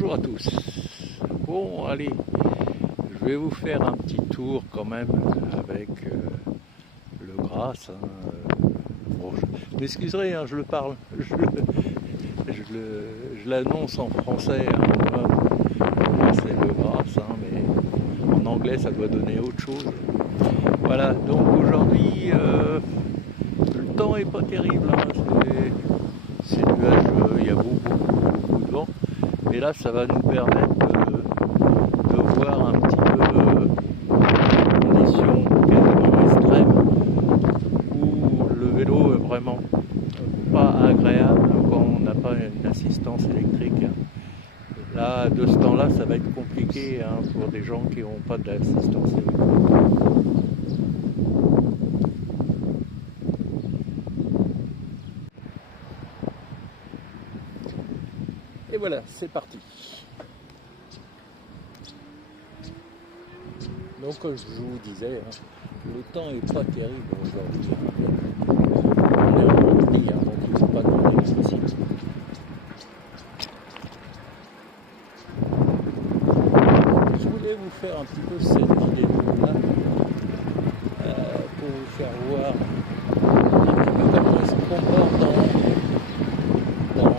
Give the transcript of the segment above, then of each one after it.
Bonjour à tous. Bon, allez, je vais vous faire un petit tour quand même avec le Grasse. Bon, je m'excuserez, je le parle, je l'annonce en français. Moi, c'est le Grasse, mais en anglais, ça doit donner autre chose. Voilà, donc aujourd'hui, le temps est pas terrible. C'est nuageux, il y a beaucoup de vent. Mais là, ça va nous permettre de voir un petit peu des conditions quasiment extrêmes où le vélo est vraiment pas agréable quand on n'a pas une assistance électrique. Là, de ce temps-là, ça va être compliqué pour des gens qui n'ont pas d'assistance électrique. Et voilà, c'est parti. Donc comme je vous disais, le temps est pas terrible aujourd'hui. On est en repli, donc il ne faut pas demander difficile. Je voulais vous faire un petit peu cette vidéo-là pour vous faire voir un petit peu comment on se comporte dans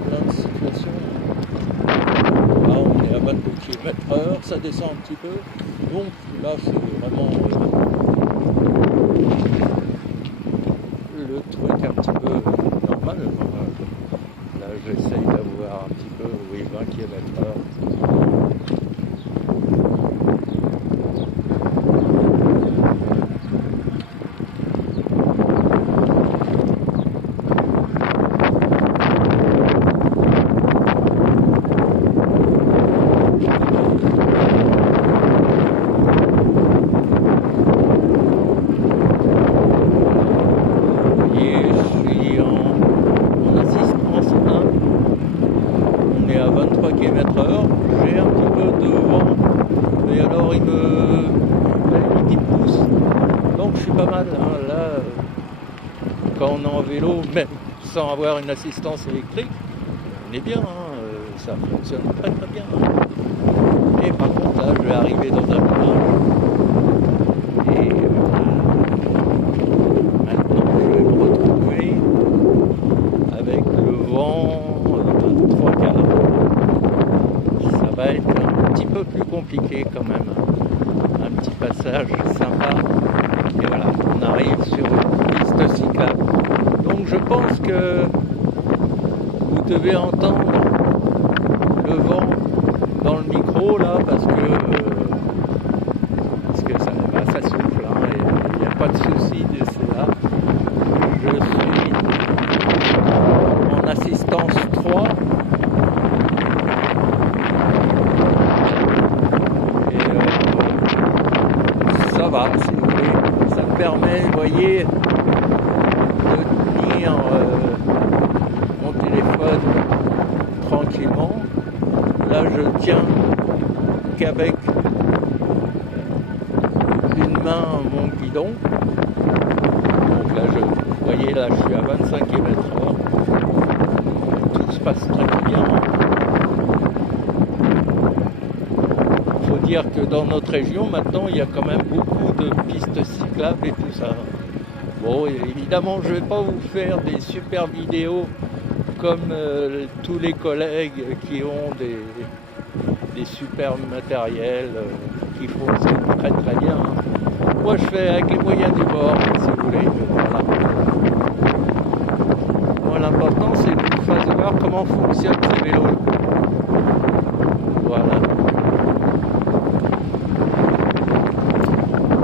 plein de situations. Là, on est à 22 km/h, ça descend un petit peu. Donc là, c'est vraiment le truc un petit peu normal. Là, j'essaye d'avoir un petit peu, 20 km/h. J'ai un petit peu de vent, mais alors il me pousse, donc je suis pas mal. Là, quand on est en vélo, même sans avoir une assistance électrique, on est bien, ça fonctionne très bien. Et par contre, là, je vais arriver dans un village, et maintenant je vais me retrouver avec le vent de 3 quarts. Ça va être un petit peu plus compliqué quand même. Un petit passage sympa. Et voilà, on arrive sur une piste cyclable. Donc je pense que vous devez entendre le vent dans le micro là parce que ça souffle. Il n'y a pas de souci de cela. Je suis en assistance 3. Ça va, si vous voulez, ça me permet, vous voyez, de tenir mon téléphone tranquillement. Là, je tiens qu'avec une main mon guidon. Donc là, vous voyez, là, je suis à 25 km/h. Tout se passe très bien. Il faut dire que dans notre région, maintenant, il y a quand même beaucoup de pistes cyclables et tout ça. Bon, évidemment, je ne vais pas vous faire des super vidéos comme tous les collègues qui ont des super matériels qui fonctionnent très très bien. Moi, je fais avec les moyens du bord, si vous voulez. Voilà. Moi, l'important, c'est que je vous fasse voir comment fonctionnent ces vélos. Voilà.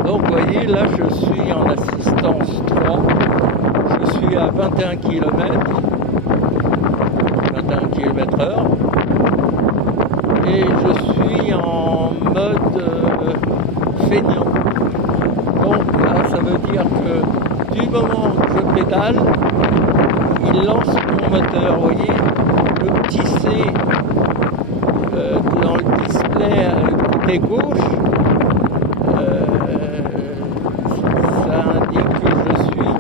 Donc vous voyez, là je suis en assistance 3, je suis à 21 km/h et je suis en mode feignant. Donc là ça veut dire que du moment que je pédale, il lance mon moteur. Vous voyez, le petit C dans le display côté gauche, ça indique que je suis en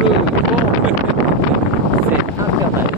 le vent. C'est infernal.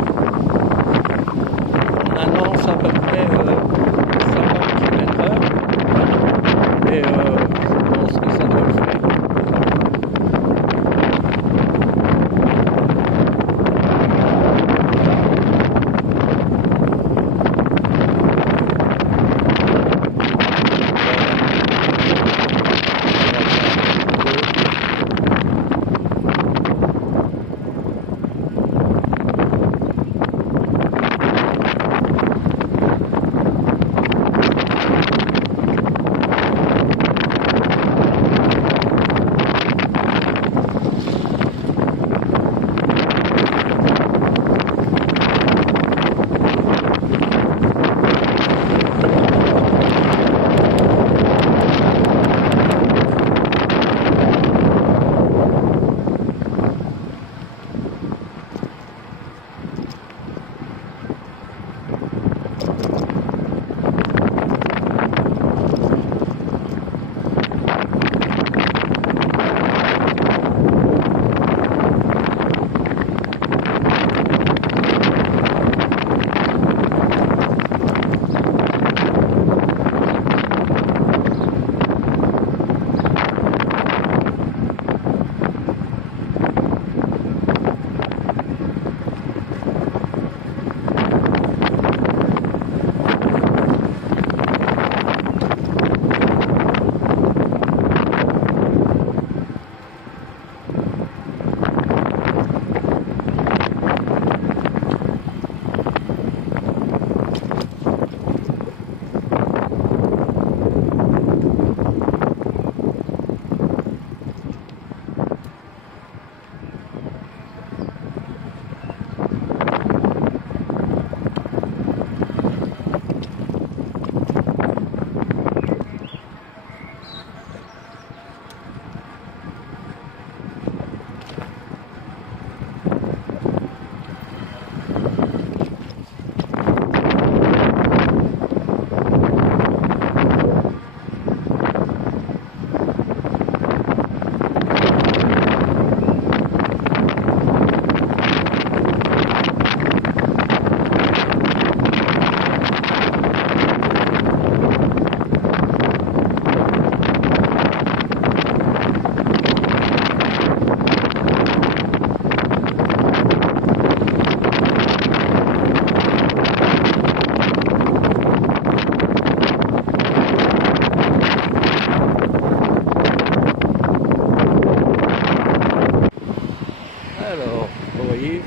voyez,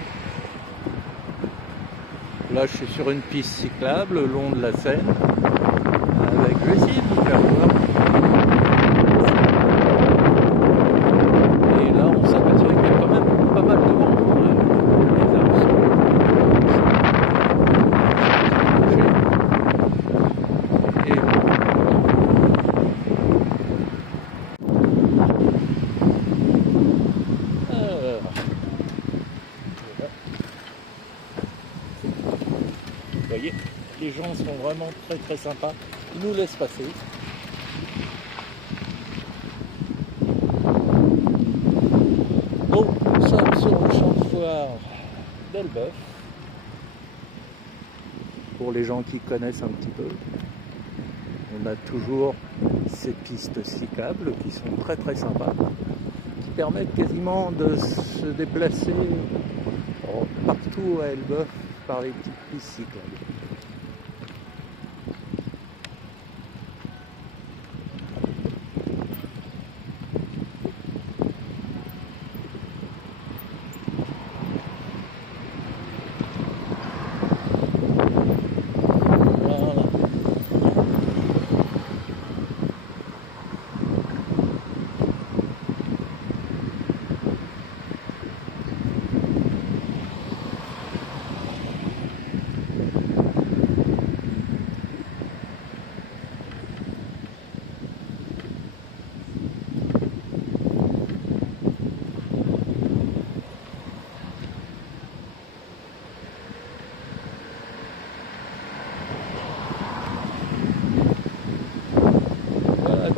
là je suis sur une piste cyclable le long de la Seine. Je vais essayer de vous faire voir. Et là on s'aperçoit qu'il y a quand même pas mal de vent. Les arbres sont et vous voyez, les gens sont vraiment très très sympas, ils nous laissent passer. Donc nous sommes sur le champ de foire d'Elbeuf, pour les gens qui connaissent un petit peu. On a toujours ces pistes cyclables qui sont très très sympas, qui permettent quasiment de se déplacer partout à Elbeuf par les petites pistes cyclables.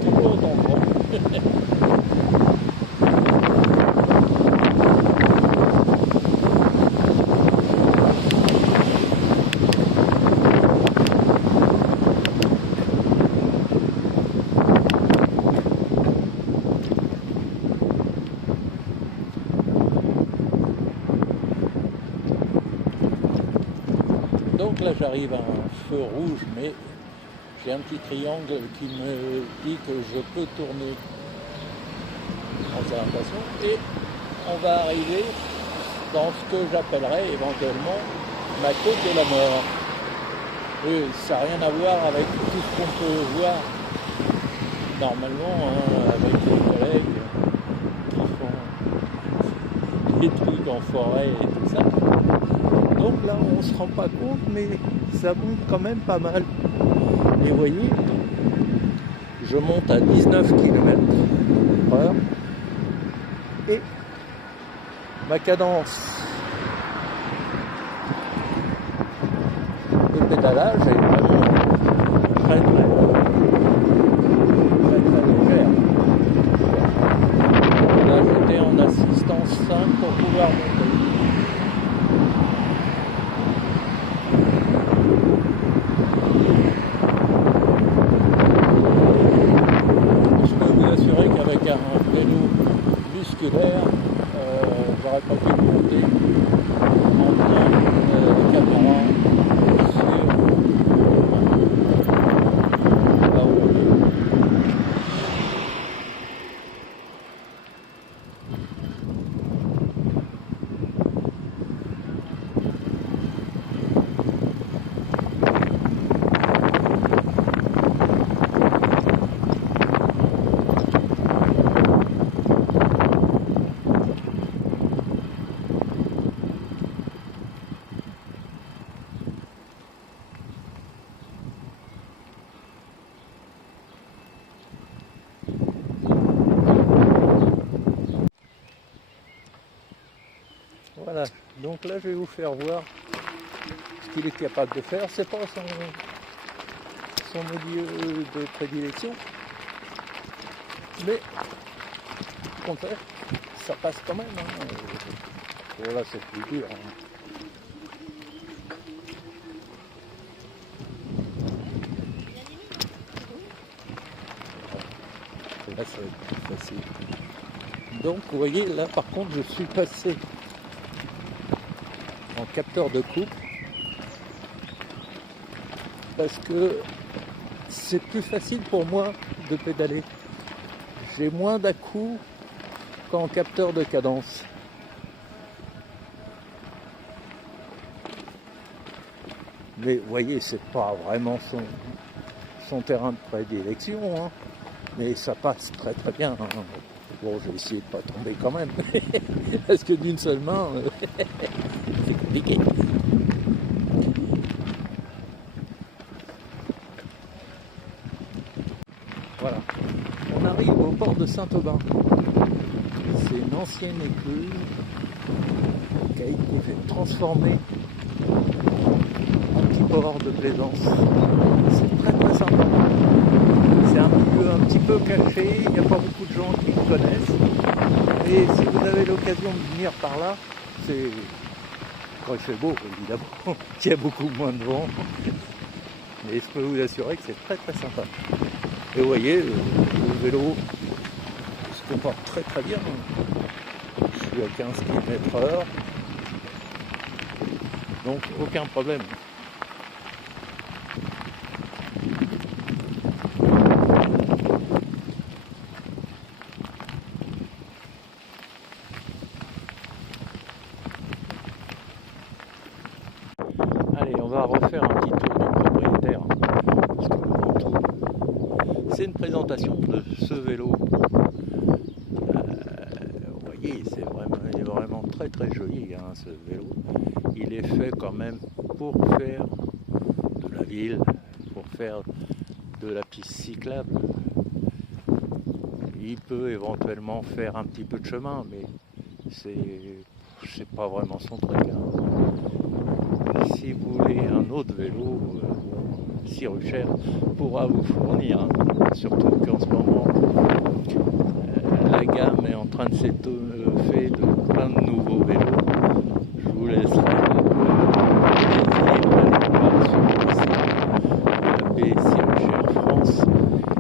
Toujours dans le vent. Donc là j'arrive à un feu rouge, mais j'ai un petit triangle qui me dit que je peux tourner en orientation et on va arriver dans ce que j'appellerais éventuellement ma côte de la mort. Oui, ça n'a rien à voir avec tout ce qu'on peut voir normalement avec les collègues qui font des trucs en forêt et tout ça. Donc là on ne se rend pas compte, mais ça monte quand même pas mal. Et vous voyez, je monte à 19 km/h et ma cadence de pédalage est vraiment très légère. Là j'étais en assistance 5 pour pouvoir monter. Qu'avec un vélo musculaire, j'aurais pas pu monter en plein caméra sur là où on est. Voilà, donc là je vais vous faire voir ce qu'il est capable de faire. C'est pas son milieu de prédilection, mais au contraire, ça passe quand même. Bon, là c'est plus dur. Là ça va être plus facile. Donc vous voyez, là par contre je suis passé en capteur de coupe parce que c'est plus facile pour moi de pédaler. J'ai moins d'à-coups qu'en capteur de cadence. Mais vous voyez, c'est pas vraiment son terrain de prédilection, hein. Mais ça passe très très bien, hein. Bon, je vais essayer de pas tomber quand même, parce que d'une seule main, c'est compliqué. Voilà, on arrive au port de Saint-Aubin. C'est une ancienne écluse qui a été transformée en petit port de plaisance. C'est très très sympa. C'est un milieu un petit peu caché, il n'y a pas beaucoup de gens qui le connaissent. Et si vous avez l'occasion de venir par là, c'est quand il fait beau évidemment, il y a beaucoup moins de vent. Mais je peux vous assurer que c'est très très sympa. Et vous voyez, le vélo se comporte très très bien. Je suis à 15 km/h, donc aucun problème. Allez, on va refaire un petit tour du propriétaire, parce que avant tout, c'est une présentation de ce vélo. Vous voyez, il est vraiment très très joli, hein, ce vélo. Il est fait quand même pour faire de la ville, pour faire de la piste cyclable. Il peut éventuellement faire un petit peu de chemin, mais c'est pas vraiment son truc, hein. Si vous voulez un autre vélo, Sirucher pourra vous fournir, hein. Surtout qu'en ce moment, la gamme est en train de s'étoffer de plein de nouveaux vélos. Je vous laisserai aller sur le site, tapez Sirucher France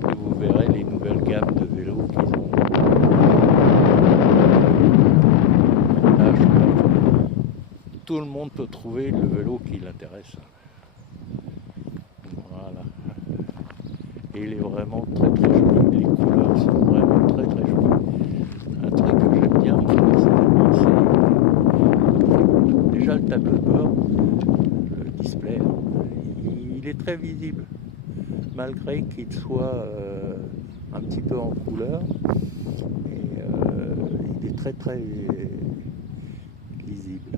et vous verrez les nouvelles gammes de vélos qu'ils ont. Là, je crois que tout le monde peut trouver le vélo qui l'intéresse. Voilà. Et il est vraiment très très joli. Les couleurs sont vraiment très très jolies. Un truc que j'aime bien, c'est déjà le tableau de bord, le display. Il est très visible, malgré qu'il soit un petit peu en couleur. Et il est très très lisible.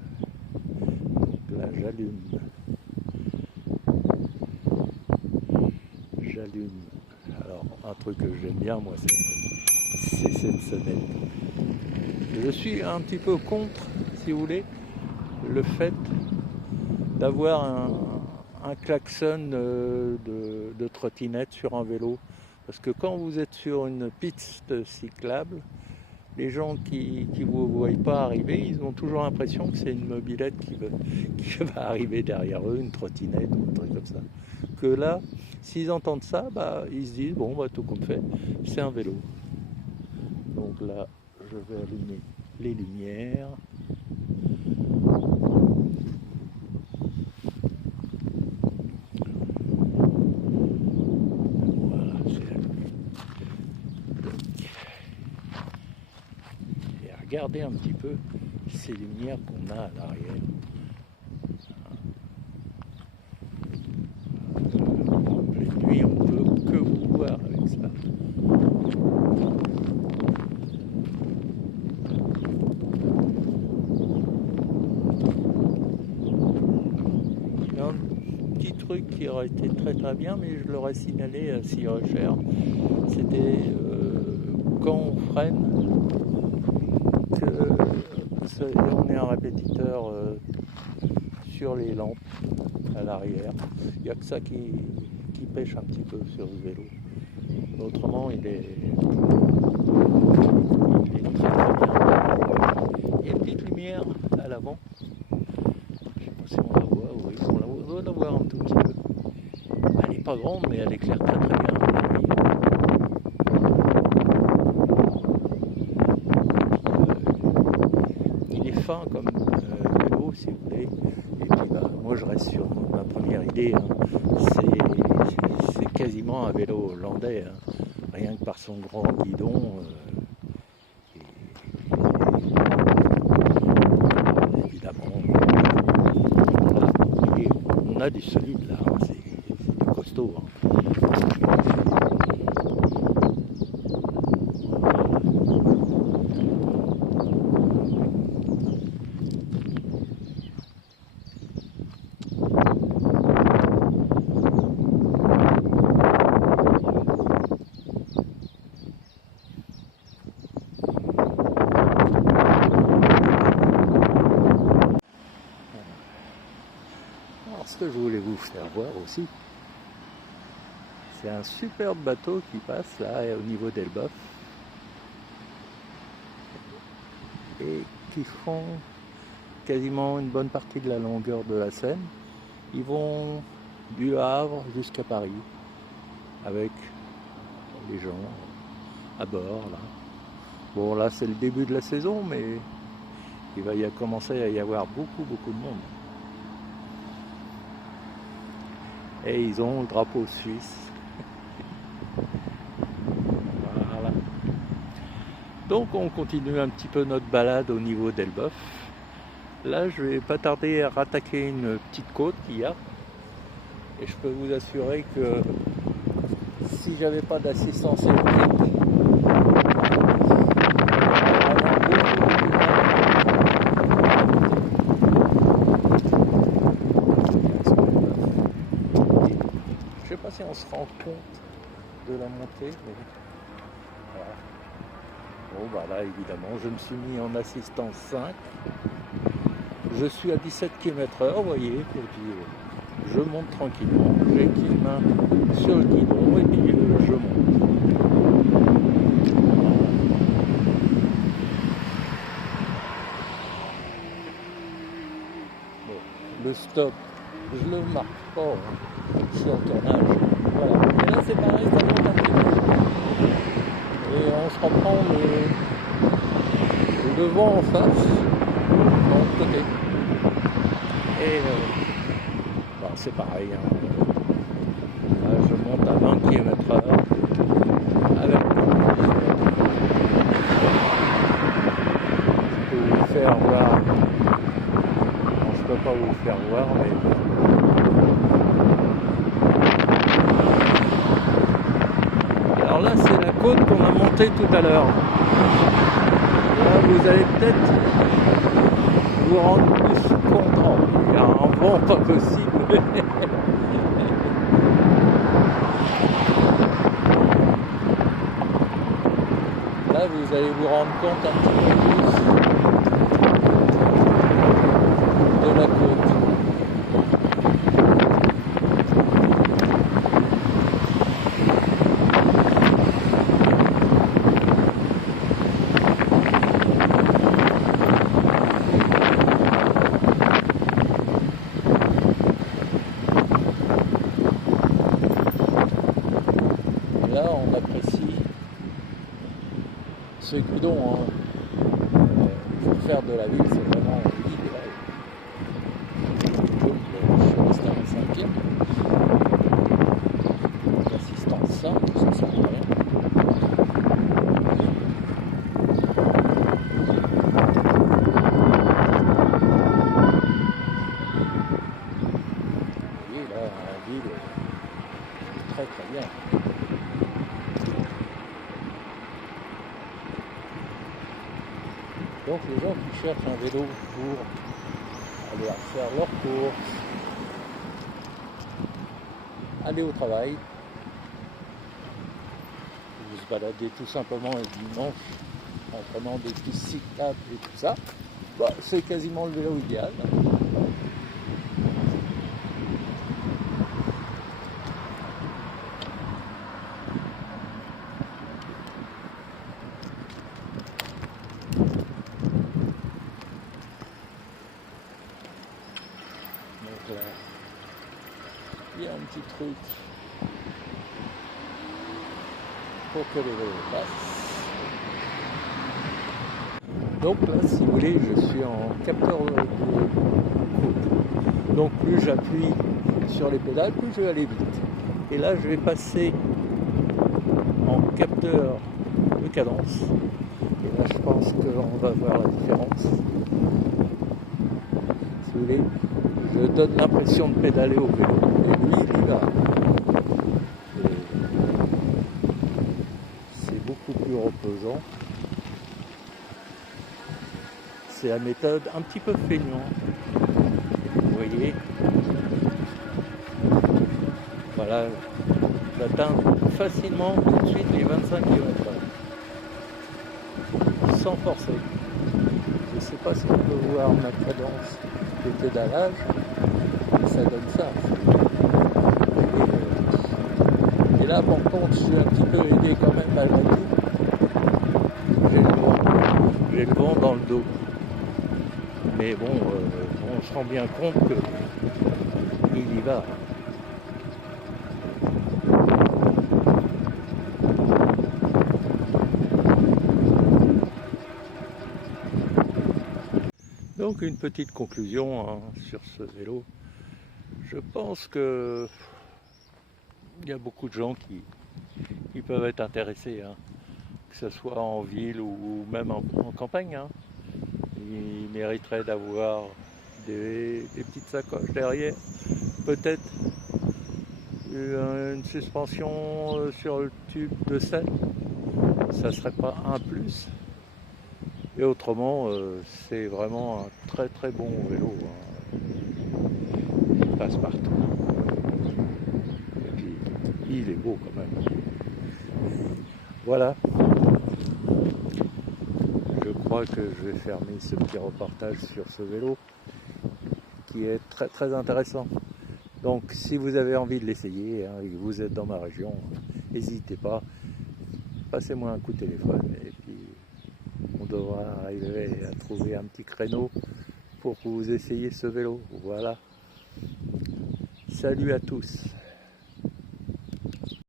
Donc là, j'allume. Alors, un truc que j'aime bien, moi, c'est cette sonnette. Je suis un petit peu contre, si vous voulez, le fait d'avoir un klaxon de trottinette sur un vélo. Parce que quand vous êtes sur une piste cyclable, les gens qui ne vous voient pas arriver, ils ont toujours l'impression que c'est une mobilette qui va arriver derrière eux, une trottinette ou un truc comme ça. Que là, s'ils entendent ça, ils se disent, bon, tout compte fait, c'est un vélo. Donc là, je vais allumer les lumières. Voilà, c'est allumé. Et regardez un petit peu ces lumières qu'on a à l'arrière. Les nuits, on peut que vous voir avec ça. Un petit truc qui aurait été très très bien, mais je l'aurais signalé à Sirucher, c'était quand on freine, on est un répétiteur sur les lampes à l'arrière. Il n'y a que ça qui pêche un petit peu sur le vélo. Autrement, il est très très bien. Il y a une petite lumière à l'avant. Je ne sais pas si on la voit, oui, on doit la voir un tout petit peu. Elle n'est pas grande, mais elle éclaire très très bien. Il est fin comme vélo, si vous voulez. Et puis moi je reste sur ma première idée, hein. C'est quasiment un vélo hollandais, hein. Rien que par son grand guidon. Évidemment, là, on a du solide. ce que je voulais vous faire voir aussi. C'est un superbe bateau qui passe là au niveau d'Elbeuf et qui font quasiment une bonne partie de la longueur de la Seine. Ils vont du Havre jusqu'à Paris avec les gens à bord là. Bon là c'est le début de la saison, mais il va commencer à y avoir beaucoup de monde. Et ils ont le drapeau suisse. Voilà. Donc on continue un petit peu notre balade au niveau d'Elbeuf. Là je vais pas tarder à rattaquer une petite côte qu'il y a. Et je peux vous assurer que si j'avais pas d'assistance électrique, je sais pas si on se rend compte de la montée, mais voilà. Bon bah là évidemment je me suis mis en assistance 5. Je suis à 17 km/h, vous voyez, et puis je monte tranquillement, j'ai une main sur le guidon et puis je monte. Bon, le stop, je le marque pas, hein. Je suis en tournage. Voilà. Et là c'est pareil, ça monte un petit peu. Et on se reprend le devant en face, de l'autre côté. Et bah, c'est pareil, hein. Là, je monte à 20 km/h avec je peux vous le faire voir. Non, je peux pas vous le faire voir, mais alors là c'est la côte qu'on a montée tout à l'heure. Là vous allez peut-être vous rendre plus compte. Il y a un vent pas possible. Là vous allez vous rendre compte un petit peu plus de la côte. Là on apprécie ce guidon, hein. Pour faire de la ville, c'est vraiment idéal. Donc je suis resté en 5e. L'assistance 5, ça sert à rien. Vous voyez là, la ville est très bien. Donc les gens qui cherchent un vélo pour aller faire leurs courses, aller au travail, vous se baladez tout simplement le dimanche en prenant des pistes cyclables et tout ça, bah, c'est quasiment le vélo idéal. Donc là, il y a un petit truc pour que les vélos passent. Donc là, si vous voulez, je suis en capteur de côte. Donc plus j'appuie sur les pédales, plus je vais aller vite. Et là, je vais passer en capteur de cadence. Et là, je pense qu'on va voir la différence. Si vous voulez, je donne l'impression de pédaler au vélo. Et lui, il y va. C'est beaucoup plus reposant. C'est la méthode un petit peu feignant. Vous voyez, voilà, j'atteins facilement tout de suite les 25 km/h sans forcer. Je ne sais pas si on peut voir ma cadence de pédalage. ça donne ça. Et là par contre je suis un petit peu aidé quand même malgré tout. J'ai le vent dans le dos. Mais bon, on se rend bien compte qu'il y va. Donc une petite conclusion hein, sur ce vélo. Je pense que il y a beaucoup de gens qui peuvent être intéressés, hein, que ce soit en ville ou même en campagne. Hein. Ils mériteraient d'avoir des petites sacoches derrière, peut-être une suspension sur le tube de selle, ça serait pas un plus. Et autrement, c'est vraiment un très très bon vélo. Hein. Il passe partout. Et puis, il est beau quand même. Voilà. Je crois que je vais fermer ce petit reportage sur ce vélo qui est très très intéressant. Donc si vous avez envie de l'essayer hein, et que vous êtes dans ma région, n'hésitez pas, passez-moi un coup de téléphone et puis on devra arriver à trouver un petit créneau pour que vous essayiez ce vélo. Voilà. Salut à tous.